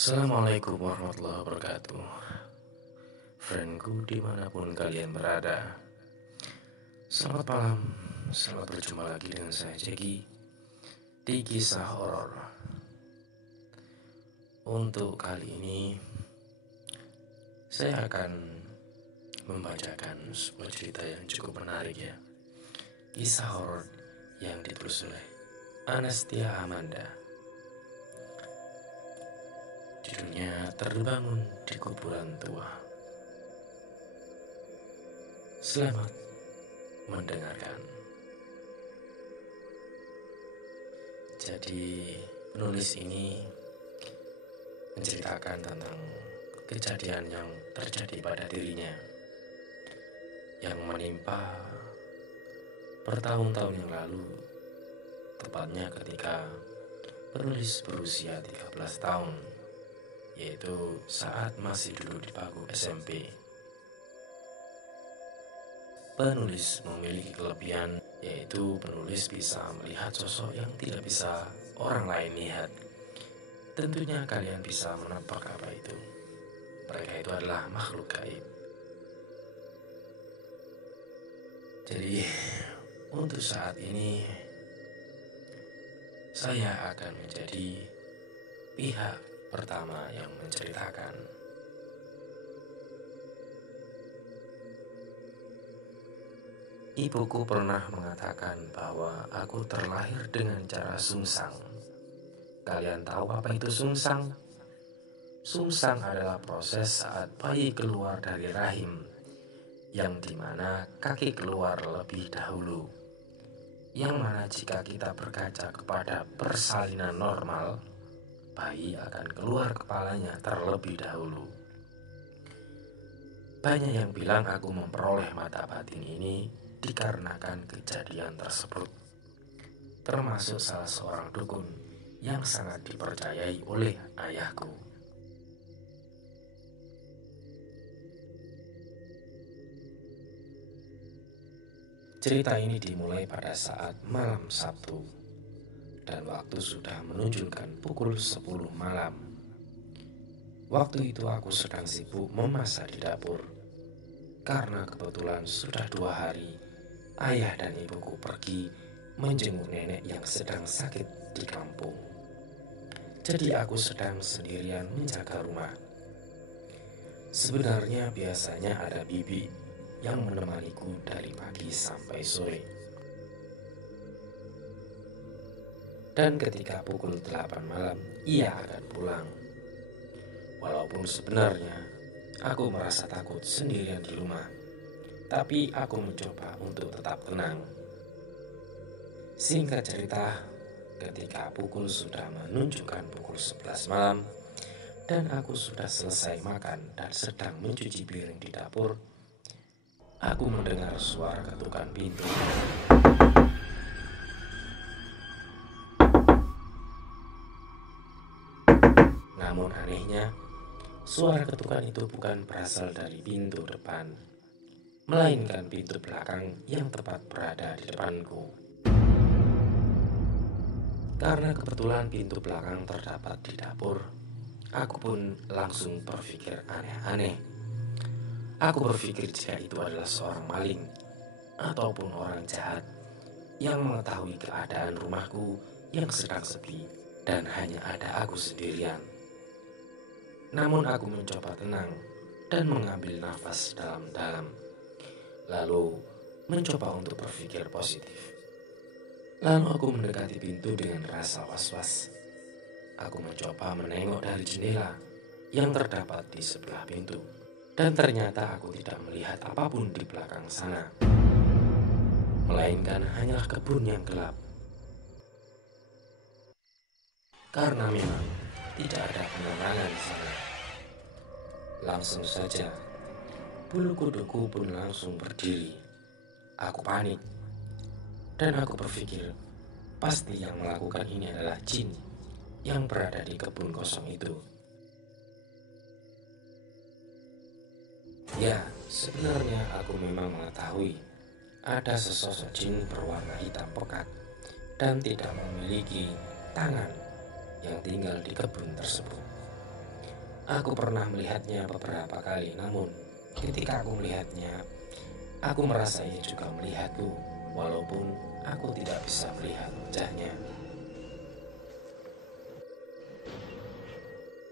Assalamualaikum warahmatullahi wabarakatuh. Friendku dimanapun kalian berada, selamat malam. Selamat berjumpa lagi dengan saya Jeki di kisah horor. Untuk kali ini saya akan membacakan sebuah cerita yang cukup menarik ya. Kisah horor yang ditulis oleh Anastia Amanda. Judulnya Terbangun di Kuburan Tua. Selamat mendengarkan. Jadi penulis ini menceritakan tentang kejadian yang terjadi pada dirinya yang menimpa bertahun-tahun yang lalu, tepatnya ketika penulis berusia 13 tahun, yaitu saat masih duduk di bangku SMP. Penulis memiliki kelebihan, yaitu penulis bisa melihat sosok yang tidak bisa orang lain lihat. Tentunya kalian bisa menebak apa itu. Mereka itu adalah makhluk gaib. Jadi untuk saat ini saya akan menjadi pihak pertama yang menceritakan. Ibuku pernah mengatakan bahwa aku terlahir dengan cara sungsang. Kalian tahu apa itu sungsang? Sungsang adalah proses saat bayi keluar dari rahim, yang dimana kaki keluar lebih dahulu. Yang mana jika kita berkaca kepada persalinan normal, bayi akan keluar kepalanya terlebih dahulu. Banyak yang bilang aku memperoleh mata batin ini dikarenakan kejadian tersebut, termasuk salah seorang dukun yang sangat dipercayai oleh ayahku. Cerita ini dimulai pada saat malam Sabtu, dan waktu sudah menunjukkan pukul 10 malam. Waktu itu aku sedang sibuk memasak di dapur, karena kebetulan sudah 2 hari ayah dan ibuku pergi menjenguk nenek yang sedang sakit di kampung. Jadi aku sedang sendirian menjaga rumah. Sebenarnya biasanya ada bibi yang menemaniku dari pagi sampai sore. Dan ketika pukul 8 malam, ia akan pulang. Walaupun sebenarnya aku merasa takut sendirian di rumah, tapi aku mencoba untuk tetap tenang. Singkat cerita, ketika pukul sudah menunjukkan pukul 11 malam dan aku sudah selesai makan dan sedang mencuci piring di dapur, aku mendengar suara ketukan pintu. Namun anehnya, suara ketukan itu bukan berasal dari pintu depan, melainkan pintu belakang yang tepat berada di depanku. Karena kebetulan pintu belakang terdapat di dapur, aku pun langsung berpikir aneh-aneh. Aku berpikir jika itu adalah seorang maling ataupun orang jahat yang mengetahui keadaan rumahku yang sedang sepi dan hanya ada aku sendirian. Namun aku mencoba tenang dan mengambil nafas dalam-dalam, lalu mencoba untuk berpikir positif. Lalu aku mendekati pintu dengan rasa was-was. Aku mencoba menengok dari jendela yang terdapat di sebelah pintu, dan ternyata aku tidak melihat apapun di belakang sana, melainkan hanyalah kebun yang gelap. Karena memang tidak ada penerangan di sana. Langsung saja, bulu kuduku pun langsung berdiri. Aku panik, dan aku berpikir pasti yang melakukan ini adalah jin yang berada di kebun kosong itu. Ya, sebenarnya aku memang mengetahui ada sesosok jin berwarna hitam pekat dan tidak memiliki tangan yang tinggal di kebun tersebut. Aku pernah melihatnya beberapa kali, namun ketika aku melihatnya, aku merasa ia juga melihatku, walaupun aku tidak bisa melihat wajahnya.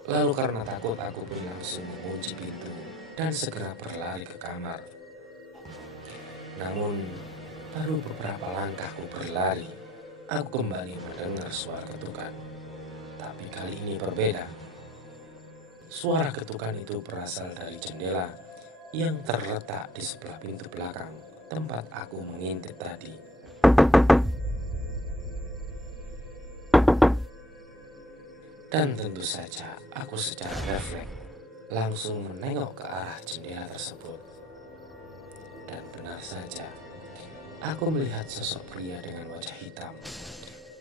Lalu karena takut, aku pun langsung mengunci pintu dan segera berlari ke kamar. Namun, baru beberapa langkah aku berlari, aku kembali mendengar suara ketukan. Tapi kali ini berbeda. Suara ketukan itu berasal dari jendela yang terletak di sebelah pintu belakang tempat aku mengintip tadi. Dan tentu saja aku secara refleks langsung menengok ke arah jendela tersebut. Dan benar saja, aku melihat sosok pria dengan wajah hitam.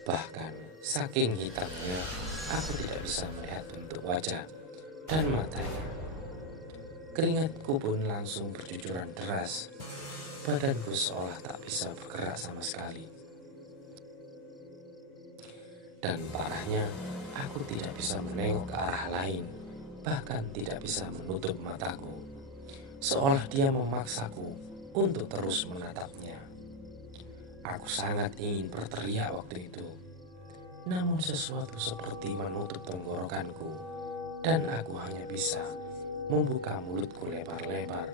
Bahkan saking hitamnya, aku tidak bisa melihat bentuk wajah dan matanya. Keringatku pun langsung bercucuran deras. Badanku seolah tak bisa bergerak sama sekali. Dan parahnya, aku tidak bisa menengok ke arah lain, bahkan tidak bisa menutup mataku. Seolah dia memaksaku untuk terus menatapnya. Aku sangat ingin berteriak waktu itu. Namun sesuatu seperti menutup tenggorokanku, dan aku hanya bisa membuka mulutku lebar-lebar.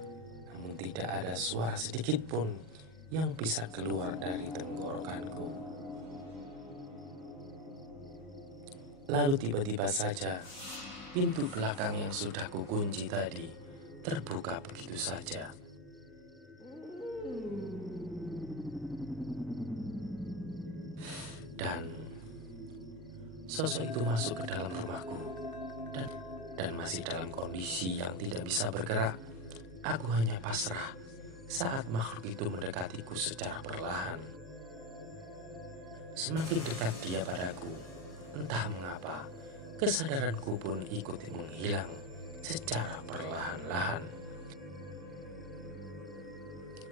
Namun tidak ada suara sedikit pun yang bisa keluar dari tenggorokanku. Lalu tiba-tiba saja, pintu belakang yang sudah kukunci tadi terbuka begitu saja. Dan sosok itu masuk ke dalam rumahku dan masih dalam kondisi yang tidak bisa bergerak. Aku hanya pasrah saat makhluk itu mendekatiku secara perlahan. Semakin dekat dia padaku, entah mengapa, kesadaranku pun ikut menghilang secara perlahan-lahan.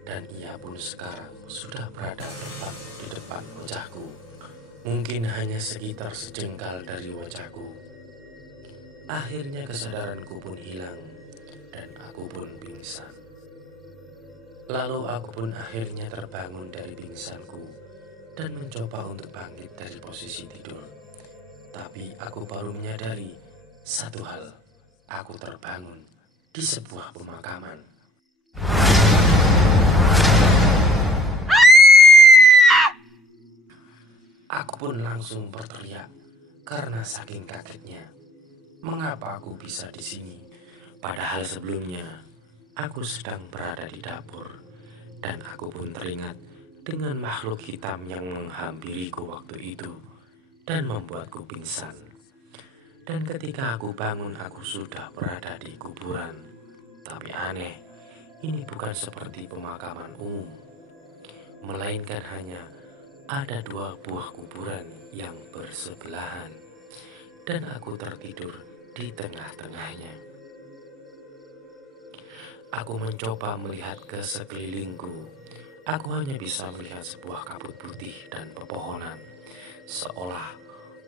Dan ia pun sekarang sudah berada tepat di depan wajahku. Mungkin hanya sekitar sejengkal dari wajahku. Akhirnya kesadaranku pun hilang dan aku pun pingsan. Lalu aku pun akhirnya terbangun dari pingsanku dan mencoba untuk bangkit dari posisi tidur. Tapi aku baru menyadari satu hal, aku terbangun di sebuah pemakaman. Aku pun langsung berteriak karena saking kagetnya. Mengapa aku bisa di sini? Padahal sebelumnya aku sedang berada di dapur dan aku pun teringat dengan makhluk hitam yang menghampiriku waktu itu dan membuatku pingsan. Dan ketika aku bangun, aku sudah berada di kuburan. Tapi aneh, ini bukan seperti pemakaman umum, melainkan hanya ada dua buah kuburan yang bersebelahan, dan aku tertidur di tengah-tengahnya. Aku mencoba melihat ke sekelilingku. Aku hanya bisa melihat sebuah kabut putih dan pepohonan, seolah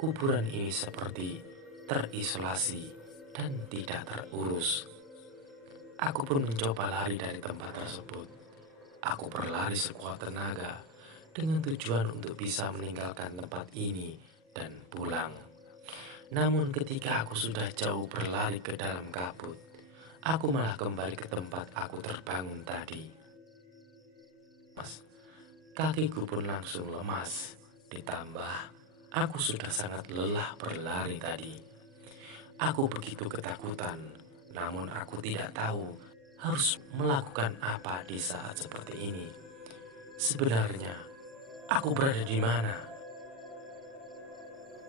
kuburan ini seperti terisolasi dan tidak terurus. Aku pun mencoba lari dari tempat tersebut. Aku berlari sekuat tenaga dengan tujuan untuk bisa meninggalkan tempat ini dan pulang. Namun ketika aku sudah jauh berlari ke dalam kabut, aku malah kembali ke tempat aku terbangun tadi. Kakiku pun langsung lemas, ditambah aku sudah sangat lelah berlari tadi. Aku begitu ketakutan, namun aku tidak tahu harus melakukan apa di saat seperti ini. Sebenarnya, aku berada di mana?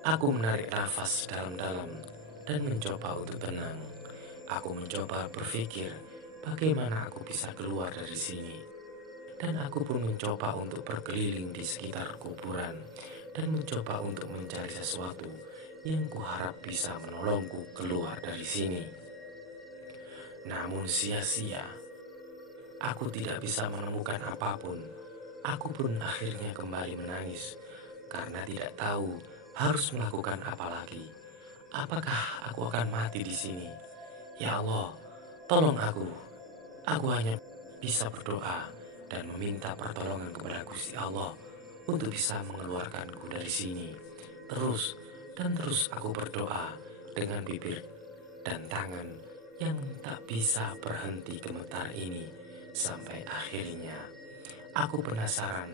Aku menarik nafas dalam-dalam dan mencoba untuk tenang. Aku mencoba berpikir bagaimana aku bisa keluar dari sini. Dan aku pun mencoba untuk berkeliling di sekitar kuburan dan mencoba untuk mencari sesuatu yang kuharap bisa menolongku keluar dari sini. Namun sia-sia, aku tidak bisa menemukan apapun. Aku pun akhirnya kembali menangis karena tidak tahu harus melakukan apa lagi. Apakah aku akan mati di sini? Ya Allah, tolong aku. Aku hanya bisa berdoa dan meminta pertolongan kepada Gusti Allah untuk bisa mengeluarkanku dari sini. Terus dan terus aku berdoa dengan bibir dan tangan yang tak bisa berhenti gemetar ini. Sampai akhirnya aku penasaran,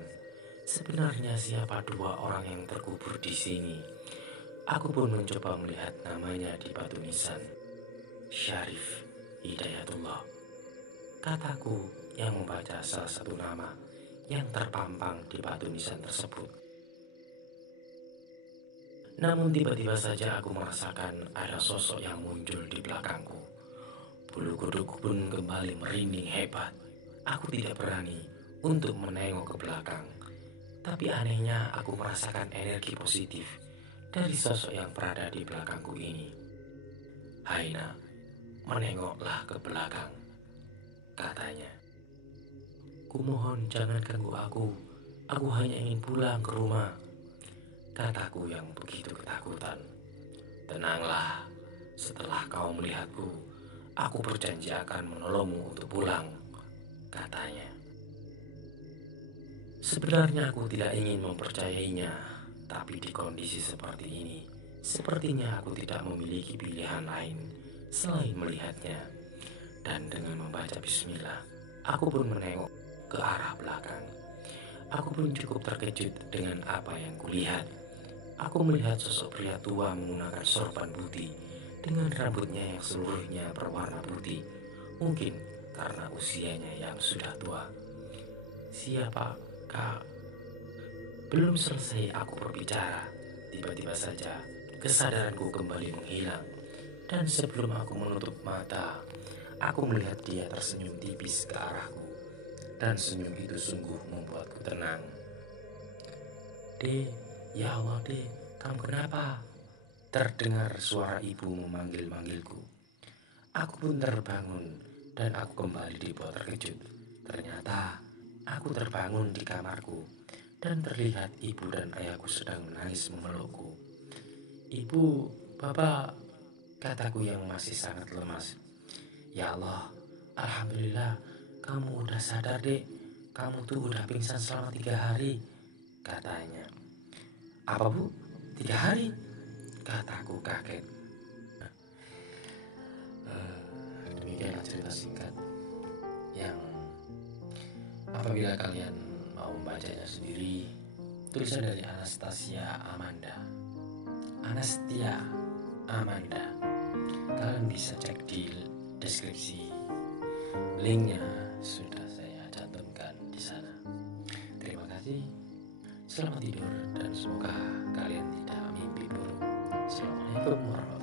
sebenarnya siapa dua orang yang terkubur di sini. Aku pun mencoba melihat namanya di batu nisan. Syarif Hidayatullah, kataku yang membaca salah satu nama yang terpampang di batu nisan tersebut. Namun tiba-tiba saja aku merasakan ada sosok yang muncul di belakangku. Bulu kuduku pun kembali merinding hebat. Aku tidak berani untuk menengok ke belakang. Tapi anehnya aku merasakan energi positif dari sosok yang berada di belakangku ini. Haina, menengoklah ke belakang, katanya. Kumohon jangan ganggu aku. Aku hanya ingin pulang ke rumah, kataku yang begitu ketakutan. Tenanglah, setelah kau melihatku, aku berjanji akan menolongmu untuk pulang, katanya. Sebenarnya aku tidak ingin mempercayainya, tapi di kondisi seperti ini, sepertinya aku tidak memiliki pilihan lain selain melihatnya. Dan dengan membaca bismillah, aku pun menengok ke arah belakang. Aku pun cukup terkejut dengan apa yang kulihat. Aku melihat sosok pria tua menggunakan sorban putih dengan rambutnya yang seluruhnya berwarna putih. Mungkin karena usianya yang sudah tua. Siapa kak? Belum selesai aku berbicara, tiba-tiba saja kesadaranku kembali menghilang. Dan sebelum aku menutup mata, aku melihat dia tersenyum tipis ke arahku. Dan senyum itu sungguh membuatku tenang. Dek, ya Allah dek, kamu kenapa? Terdengar suara ibu memanggil-manggilku. Aku pun terbangun dan aku kembali dibuat terkejut. Ternyata aku terbangun di kamarku dan terlihat ibu dan ayahku sedang menangis memelukku. Ibu, bapak, kataku yang masih sangat lemas. Ya Allah, alhamdulillah kamu udah sadar dek. Kamu tuh udah pingsan selama 3 hari, katanya. Apa bu? 3 hari? Kataku kaget. Demikianlah cerita singkat yang apabila kalian mau membacanya sendiri, tulisan dari Anastasia Amanda. Anastia Amanda. Kalian bisa cek di deskripsi. Linknya sudah saya cantumkan di sana. Terima kasih. Selamat tidur dan semoga kalian tidak mimpi buruk. Assalamualaikum warahmatullahi wabarakatuh.